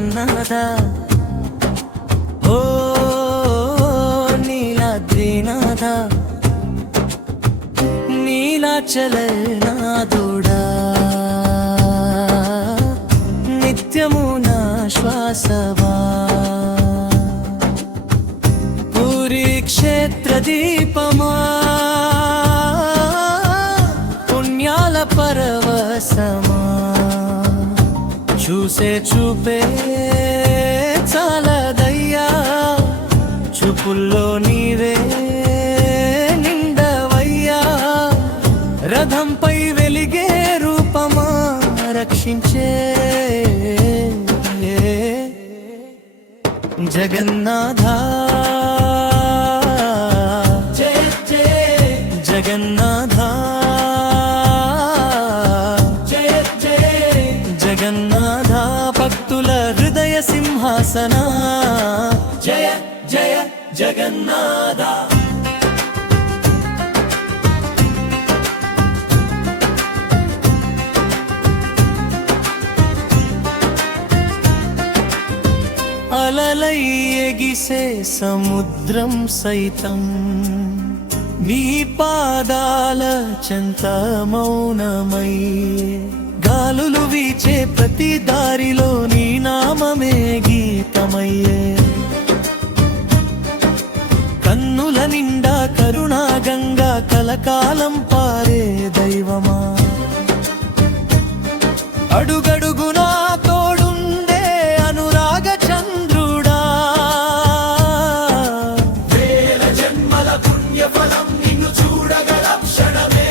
జగన్నాథ ఓ నీలాద్రినాథ నీలాచలనాథుడా నిత్యము నా శ్వాసవా పూరీ క్షేత్ర దీపమా పుణ్యాల పరవశమా చూసే చూపే చాలదయ్యా చూపుల్లో నీవే నిండవయ్యా రథంపై వెలిగే రూపమా రక్షించే జగన్నాథ జయ జయ జగన్నాథ జయ జయ జగన్నాథ భక్తుల హృదయ సింహాసన జయ జయ జగన్నాథ అలలై ఎగిసే సముద్రం సైతం నీ పాదాల చెంత మౌనమై గాలులు వీచే ప్రతి దారిలో నీ నామమే గీతమయ్యే కన్నుల నిండా కరుణా గంగా కలకాలం పారే దైవమా అడుగడుగునా తోడుండే అనురాగ చంద్రుడా వేల జన్మల పుణ్యఫలం నిన్ను చూడగల క్షణమే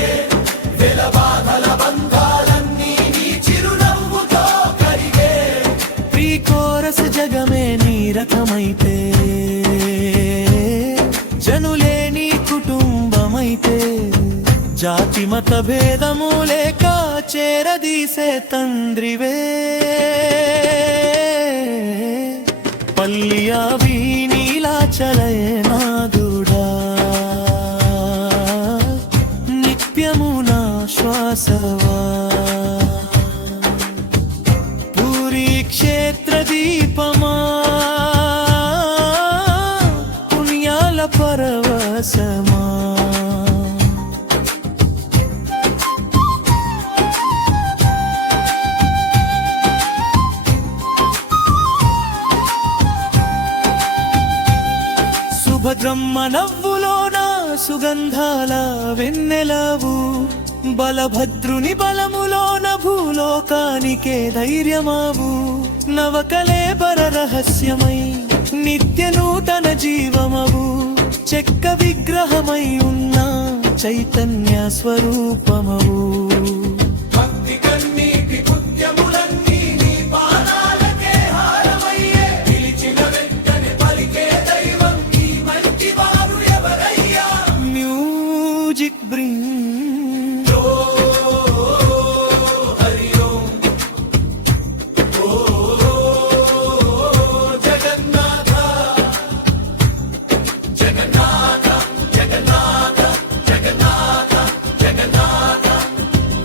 వేల బాధల బంధాలన్నీ నీ చిరునవ్వుతో కరిగే ప్రీ కోరస్ జగమే నీ రథమైతే జనులే నీ కుటుంబమైతే జాతి మత భేదము లేక చేరదీసే తండ్రివే పల్లియావి నీలాచలనాథుడా నిత్యము నా శ్వాసవా పూరీ క్షేత్ర దీపమా పుణ్యాల పరవశమా భద్రమ్మ నవ్వులోన సుగంధాల వెన్నెలవు బలభద్రుని బలములోన భూలోకానికే ధైర్యమావు నవకలేబర రహస్యమై నిత్య నూతన జీవమవు చెక్క విగ్రహమై ఉన్న చైతన్య స్వరూపమవు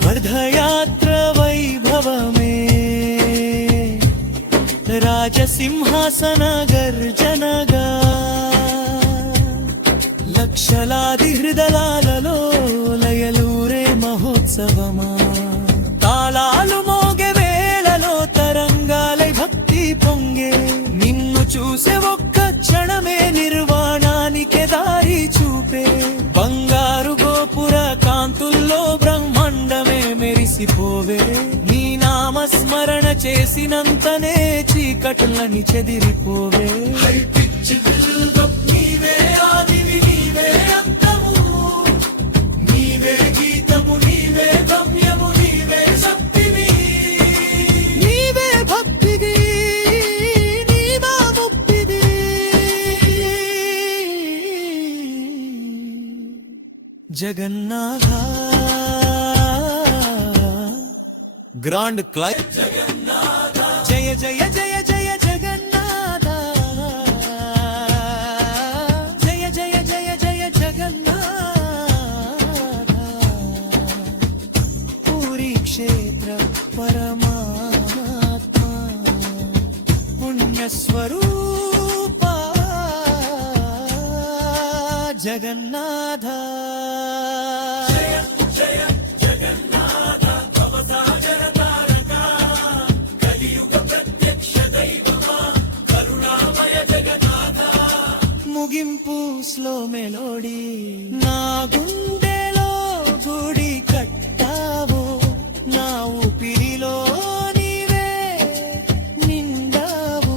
వర్ధయాత్ర వైభవమే రాజసింహాసన గర్జనగా లక్షలాది హృదయాలలో లయలూరే మహోత్సవమా తాళాలు మోగే వేళలో తరంగాలై భక్తి పొంగే నిన్ను చూసే ఒక్క క్షణమే నిర్వాణానికే దారి చూపే బంగారు గోపుర కాంతుల్లో బ్రహ్మాండమే మెరిసిపోవే నీ నామస్మరణ చేసినంతనే చీకట్లని చెదిరిపోవే నీవే ఆదివి నీవే అంతము నీవే గీతము నీవే గమ్యము నీవే శక్తివి నీవే భక్తివి నీవా ముక్తివి జగన్నాథ గ్రాండ్ క్లై జగన్నాథ జయ జయ జయ జయ జగన్నాథ జయ జయ జయ జయ జగన్నాథ పూరీ క్షేత్ర పరమాత్మ జగన్నాథ ముగింపు స్లో మెలోడీ నా గుండెలో గుడి కట్టావు నా ఊపిరిలో నీవే నిండావు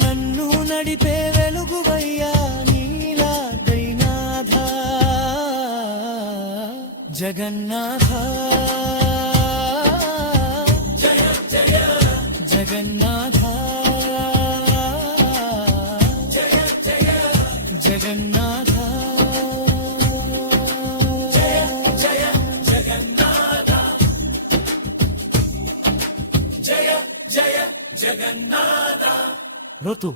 నన్ను నడిపే వెలుగువయ్యా నీలాదైనాథ జగన్నాథ జగన్నాథ జగన్నాథ ఋతు